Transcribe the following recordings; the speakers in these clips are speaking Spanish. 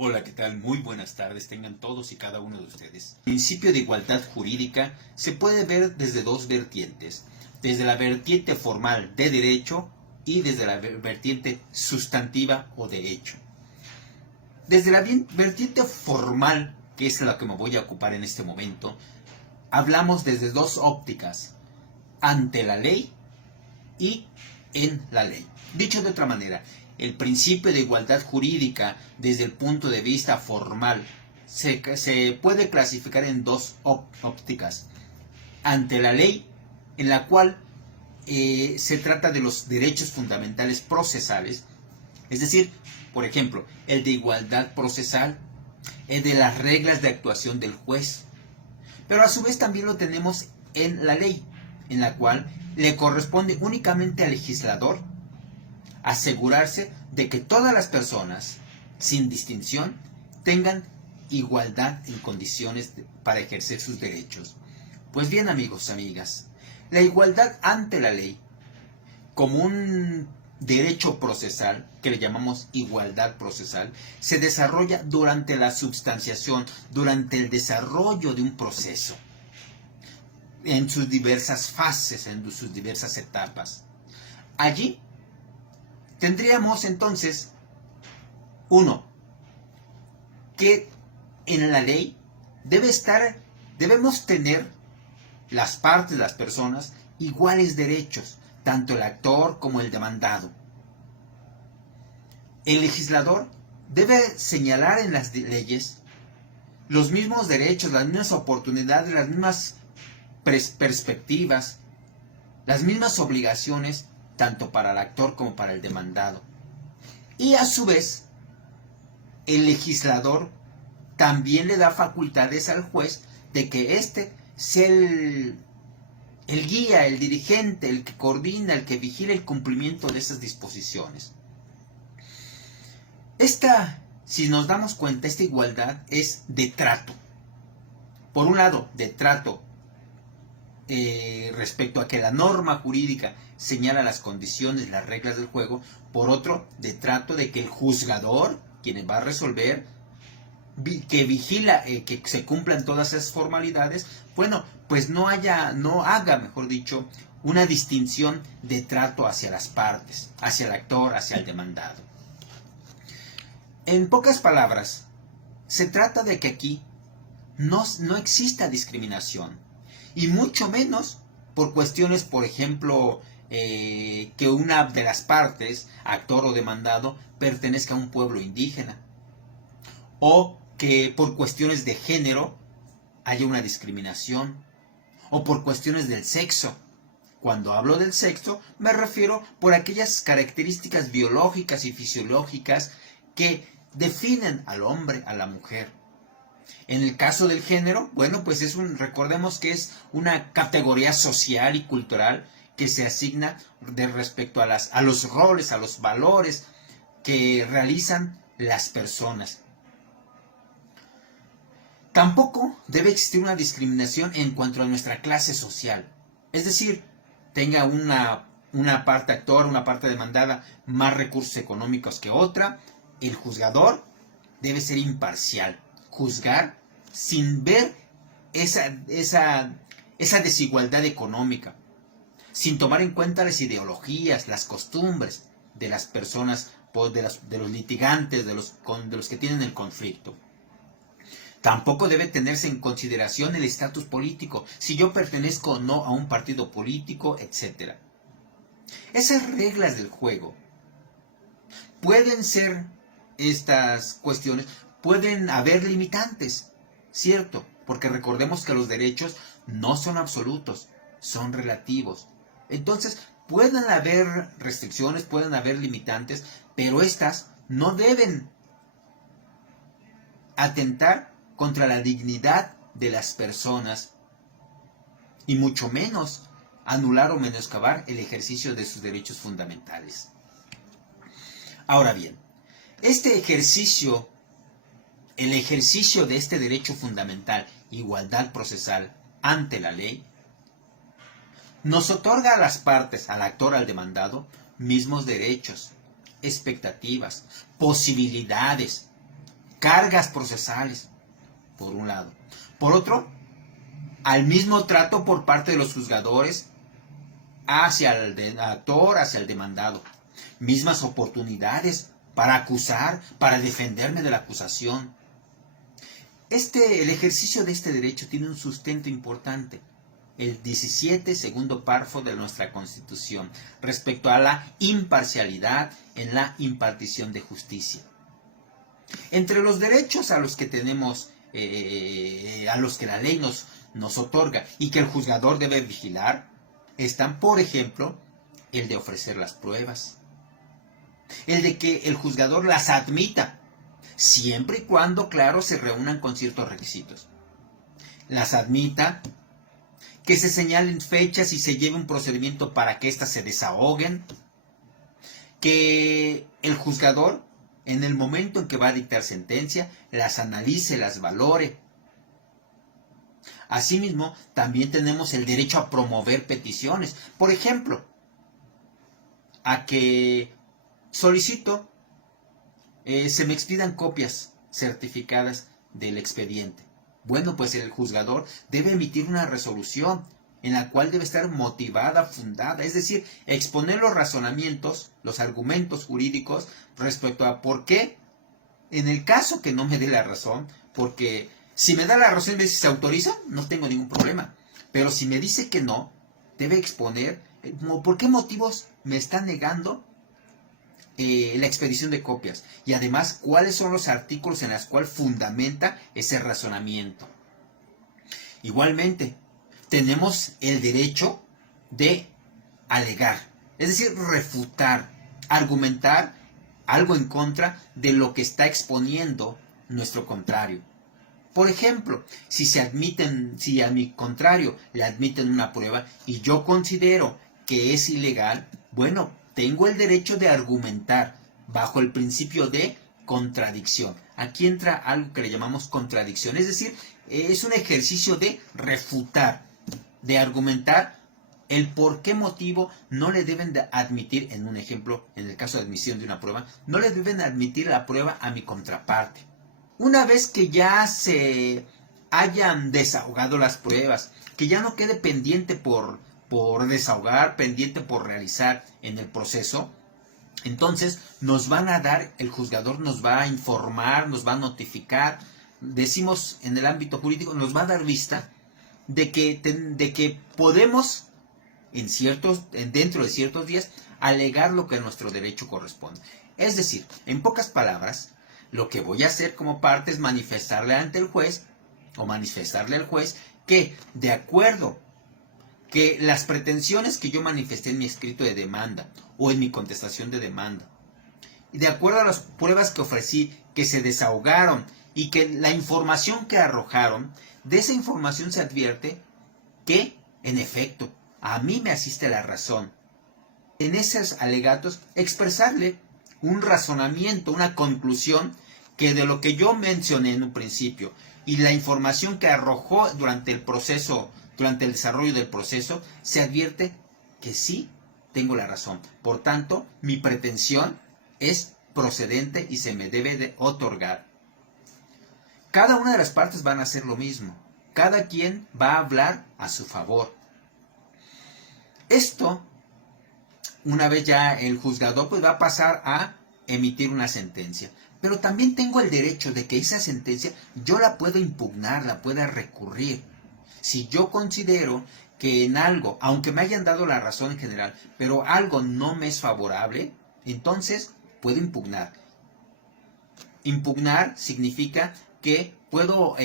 Hola, ¿qué tal? Muy buenas tardes tengan todos y cada uno de ustedes. El principio de igualdad jurídica se puede ver desde dos vertientes, desde la vertiente formal de derecho y desde la vertiente sustantiva o de hecho. Desde la vertiente formal, que es la que me voy a ocupar en este momento, hablamos desde dos ópticas, ante la ley y en la ley. Dicho de otra manera, el principio de igualdad jurídica desde el punto de vista formal se puede clasificar en dos ópticas. Ante la ley, en la cual se trata de los derechos fundamentales procesales, es decir, por ejemplo, el de igualdad procesal, el de las reglas de actuación del juez. Pero a su vez también lo tenemos en la ley, en la cual le corresponde únicamente al legislador asegurarse de que todas las personas, sin distinción, tengan igualdad en condiciones para ejercer sus derechos. Pues bien, amigos, amigas, la igualdad ante la ley, como un derecho procesal, que le llamamos igualdad procesal, se desarrolla durante la substanciación, durante el desarrollo de un proceso, en sus diversas fases, en sus diversas etapas. Allí tendríamos entonces, uno, que en la ley debemos tener las partes, las personas, iguales derechos, tanto el actor como el demandado. El legislador debe señalar en las leyes los mismos derechos, las mismas oportunidades, las mismas perspectivas, las mismas obligaciones, tanto para el actor como para el demandado. Y a su vez, el legislador también le da facultades al juez de que éste sea el guía, el dirigente, el que coordina, el que vigila el cumplimiento de esas disposiciones. Si nos damos cuenta, esta igualdad es de trato. Por un lado, de trato respecto a que la norma jurídica señala las condiciones, las reglas del juego. Por otro, de trato de que el juzgador, quien va a resolver, que vigila que se cumplan todas esas formalidades, bueno, pues no haga, mejor dicho, una distinción de trato hacia las partes, hacia el actor, hacia el demandado. En pocas palabras, se trata de que aquí no exista discriminación, y mucho menos por cuestiones, por ejemplo, que una de las partes, actor o demandado, pertenezca a un pueblo indígena, o que por cuestiones de género haya una discriminación, o por cuestiones del sexo. Cuando hablo del sexo, me refiero por aquellas características biológicas y fisiológicas que definen al hombre, a la mujer. En el caso del género, bueno, pues recordemos que es una categoría social y cultural que se asigna respecto a los roles, a los valores que realizan las personas. Tampoco debe existir una discriminación en cuanto a nuestra clase social. Es decir, tenga una parte actor, una parte demandada, más recursos económicos que otra. El juzgador debe ser imparcial, juzgar sin ver esa desigualdad económica, sin tomar en cuenta las ideologías, las costumbres de las personas, de los litigantes, de los que tienen el conflicto. Tampoco debe tenerse en consideración el estatus político, si yo pertenezco o no a un partido político, etc. Esas reglas del juego pueden ser, estas cuestiones, pueden haber limitantes, ¿cierto? Porque recordemos que los derechos no son absolutos, son relativos. Entonces, pueden haber restricciones, pueden haber limitantes, pero estas no deben atentar contra la dignidad de las personas y mucho menos anular o menoscabar el ejercicio de sus derechos fundamentales. Ahora bien, el ejercicio de este derecho fundamental, igualdad procesal ante la ley, nos otorga a las partes, al actor, al demandado, mismos derechos, expectativas, posibilidades, cargas procesales, por un lado. Por otro, al mismo trato por parte de los juzgadores hacia el actor, hacia el demandado. Mismas oportunidades para acusar, para defenderme de la acusación. El ejercicio de este derecho tiene un sustento importante. El 17, segundo párrafo de nuestra Constitución, respecto a la imparcialidad en la impartición de justicia. Entre los derechos a los que tenemos, a los que la ley nos otorga y que el juzgador debe vigilar, están, por ejemplo, el de ofrecer las pruebas, el de que el juzgador las admita, siempre y cuando, claro, se reúnan con ciertos requisitos. Las admita, que se señalen fechas y se lleve un procedimiento para que éstas se desahoguen, que el juzgador, en el momento en que va a dictar sentencia, las analice, las valore. Asimismo, también tenemos el derecho a promover peticiones. Por ejemplo, a que solicito se me expidan copias certificadas del expediente. Bueno, pues el juzgador debe emitir una resolución en la cual debe estar motivada, fundada, es decir, exponer los razonamientos, los argumentos jurídicos respecto a por qué, en el caso que no me dé la razón, porque si me da la razón y me dice se autoriza, no tengo ningún problema, pero si me dice que no, debe exponer por qué motivos me está negando la expedición de copias y además cuáles son los artículos en los cuales fundamenta ese razonamiento. Igualmente, tenemos el derecho de alegar, es decir, refutar, argumentar algo en contra de lo que está exponiendo nuestro contrario. Por ejemplo, si a mi contrario le admiten una prueba y yo considero que es ilegal, bueno, tengo el derecho de argumentar bajo el principio de contradicción. Aquí entra algo que le llamamos contradicción, es decir, es un ejercicio de refutar, de argumentar el por qué motivo no le deben de admitir, en un ejemplo, en el caso de admisión de una prueba, no le deben admitir la prueba a mi contraparte. Una vez que ya se hayan desahogado las pruebas, que ya no quede pendiente por desahogar, pendiente por realizar en el proceso, entonces nos van a dar, el juzgador nos va a informar, nos va a notificar, decimos en el ámbito jurídico, nos va a dar vista de que podemos dentro de ciertos días alegar lo que a nuestro derecho corresponde. Es decir, en pocas palabras, lo que voy a hacer como parte es manifestarle ante el juez o manifestarle al juez que, de acuerdo que las pretensiones que yo manifesté en mi escrito de demanda o en mi contestación de demanda, y de acuerdo a las pruebas que ofrecí, que se desahogaron y que la información que arrojaron, de esa información se advierte que, en efecto, a mí me asiste la razón. En esos alegatos, expresarle un razonamiento, una conclusión que de lo que yo mencioné en un principio y la información que arrojó durante el proceso, durante el desarrollo del proceso, se advierte que sí tengo la razón. Por tanto, mi pretensión es procedente y se me debe de otorgar. Cada una de las partes van a hacer lo mismo. Cada quien va a hablar a su favor. Esto, una vez ya el juzgador, pues va a pasar a emitir una sentencia. Pero también tengo el derecho de que esa sentencia yo la puedo impugnar, la pueda recurrir. Si yo considero que en algo, aunque me hayan dado la razón en general, pero algo no me es favorable, entonces puedo impugnar. Impugnar significa que puedo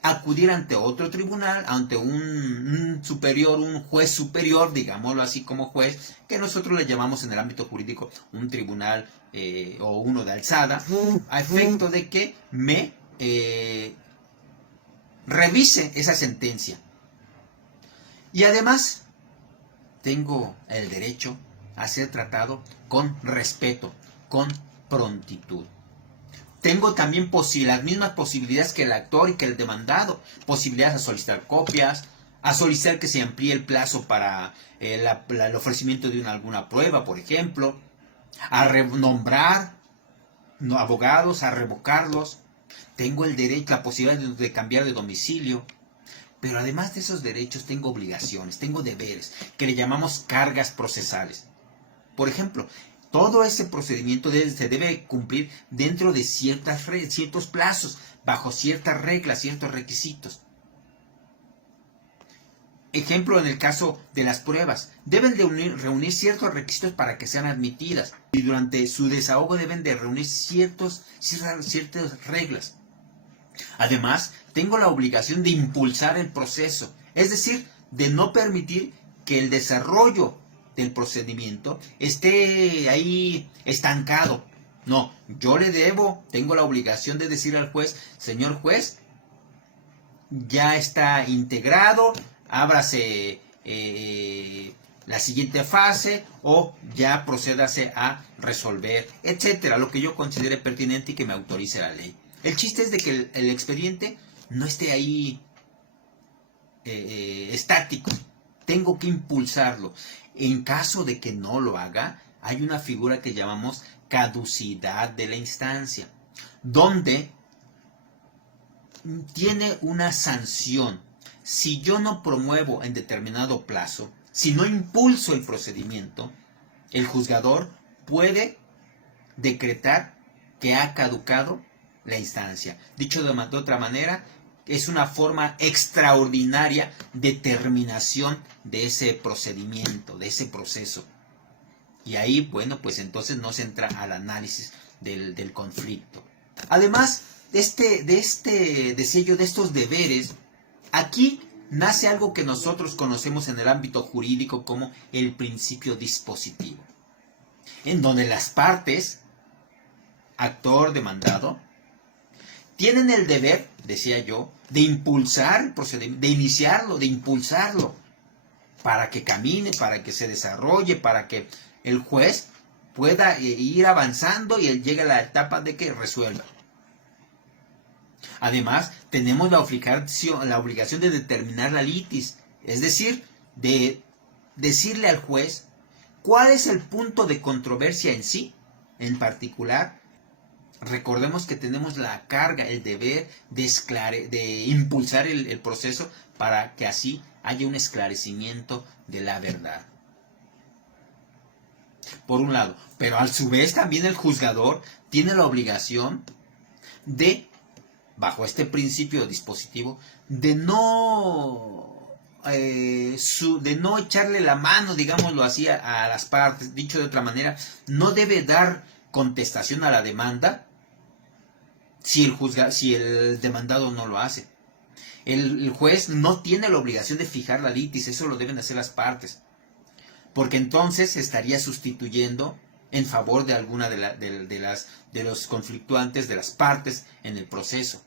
acudir ante otro tribunal, ante un superior, un juez superior, digámoslo así como juez, que nosotros le llamamos en el ámbito jurídico un tribunal o uno de alzada, a efecto de que me revise esa sentencia. Y además, tengo el derecho a ser tratado con respeto, con prontitud. Tengo también las mismas posibilidades que el actor y que el demandado. Posibilidades a solicitar copias, a solicitar que se amplíe el plazo para el ofrecimiento de alguna prueba, por ejemplo, a renombrar abogados a revocarlos. Tengo el derecho, la posibilidad de cambiar de domicilio. Pero además de esos derechos tengo obligaciones, tengo deberes, que le llamamos cargas procesales. Por ejemplo, todo ese procedimiento se debe cumplir dentro de ciertos plazos, bajo ciertas reglas, ciertos requisitos. Ejemplo, en el caso de las pruebas, deben de reunir ciertos requisitos para que sean admitidas, y durante su desahogo deben de reunir ciertas reglas. Además, tengo la obligación de impulsar el proceso, es decir, de no permitir que el desarrollo del procedimiento esté ahí estancado. No, yo tengo la obligación de decir al juez, señor juez, ya está integrado, ábrase la siguiente fase o ya procédase a resolver, etcétera, lo que yo considere pertinente y que me autorice la ley. El chiste es de que el expediente no esté ahí estático. Tengo que impulsarlo. En caso de que no lo haga, hay una figura que llamamos caducidad de la instancia, donde tiene una sanción. Si yo no promuevo en determinado plazo, si no impulso el procedimiento, el juzgador puede decretar que ha caducado la instancia. Dicho de otra manera, es una forma extraordinaria de terminación de ese procedimiento, de ese proceso. Y ahí, bueno, pues entonces no se entra al análisis del conflicto. Además, decía yo, de estos deberes, aquí nace algo que nosotros conocemos en el ámbito jurídico como el principio dispositivo, en donde las partes, actor, demandado, tienen el deber, decía yo, de impulsar el procedimiento, de iniciarlo, de impulsarlo, para que camine, para que se desarrolle, para que el juez pueda ir avanzando y él llegue a la etapa de que resuelva. Además, tenemos la obligación de determinar la litis, es decir, de decirle al juez cuál es el punto de controversia en sí, en particular. Recordemos que tenemos la carga, el deber de impulsar el proceso para que así haya un esclarecimiento de la verdad. Por un lado, pero a su vez también el juzgador tiene la obligación de, bajo este principio dispositivo, de no echarle la mano, digámoslo así, a las partes. Dicho de otra manera, no debe dar contestación a la demanda si el demandado no lo hace. El juez no tiene la obligación de fijar la litis, eso lo deben hacer las partes, porque entonces estaría sustituyendo en favor de alguna de los conflictuantes, de las partes en el proceso.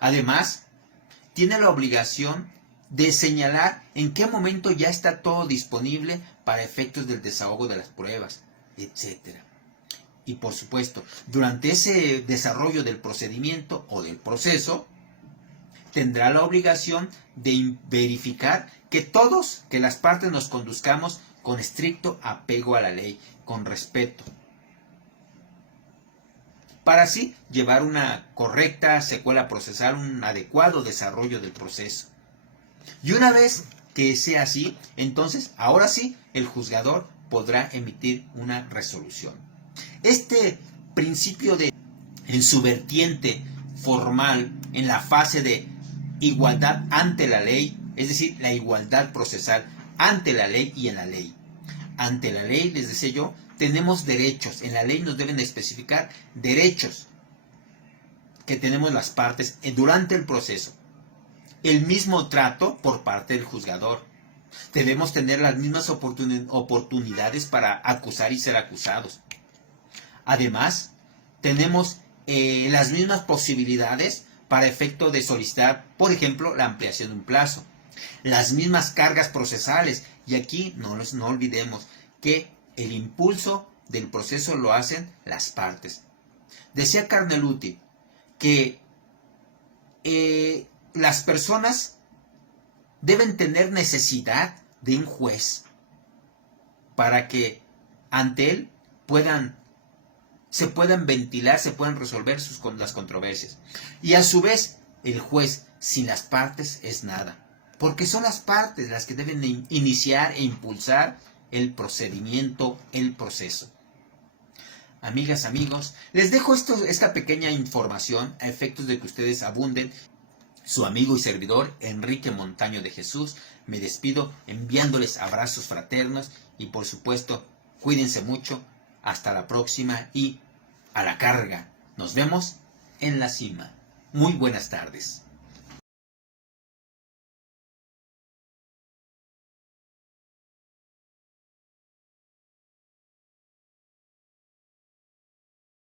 Además, tiene la obligación de señalar en qué momento ya está todo disponible para efectos del desahogo de las pruebas, etc. Y por supuesto, durante ese desarrollo del procedimiento o del proceso, tendrá la obligación de verificar que las partes nos conduzcamos con estricto apego a la ley, con respeto, para así llevar una correcta secuela procesal, un adecuado desarrollo del proceso. Y una vez que sea así, entonces, ahora sí, el juzgador podrá emitir una resolución. Este principio en su vertiente formal, en la fase de igualdad ante la ley, es decir, la igualdad procesal ante la ley y en la ley. Ante la ley, les decía yo, tenemos derechos. En la ley nos deben especificar derechos que tenemos las partes durante el proceso. El mismo trato por parte del juzgador. Debemos tener las mismas oportunidades para acusar y ser acusados. Además, tenemos las mismas posibilidades para efecto de solicitar, por ejemplo, la ampliación de un plazo. Las mismas cargas procesales. Y aquí no olvidemos que el impulso del proceso lo hacen las partes. Decía Carneluti que las personas deben tener necesidad de un juez para que ante él puedan se puedan ventilar, se puedan resolver las controversias. Y a su vez, el juez sin las partes es nada, porque son las partes las que deben iniciar e impulsar el procedimiento, el proceso. Amigas, amigos, les dejo esta pequeña información a efectos de que ustedes abunden. Su amigo y servidor, Enrique Montaño de Jesús, me despido enviándoles abrazos fraternos y por supuesto, cuídense mucho. Hasta la próxima y a la carga. Nos vemos en la cima. Muy buenas tardes.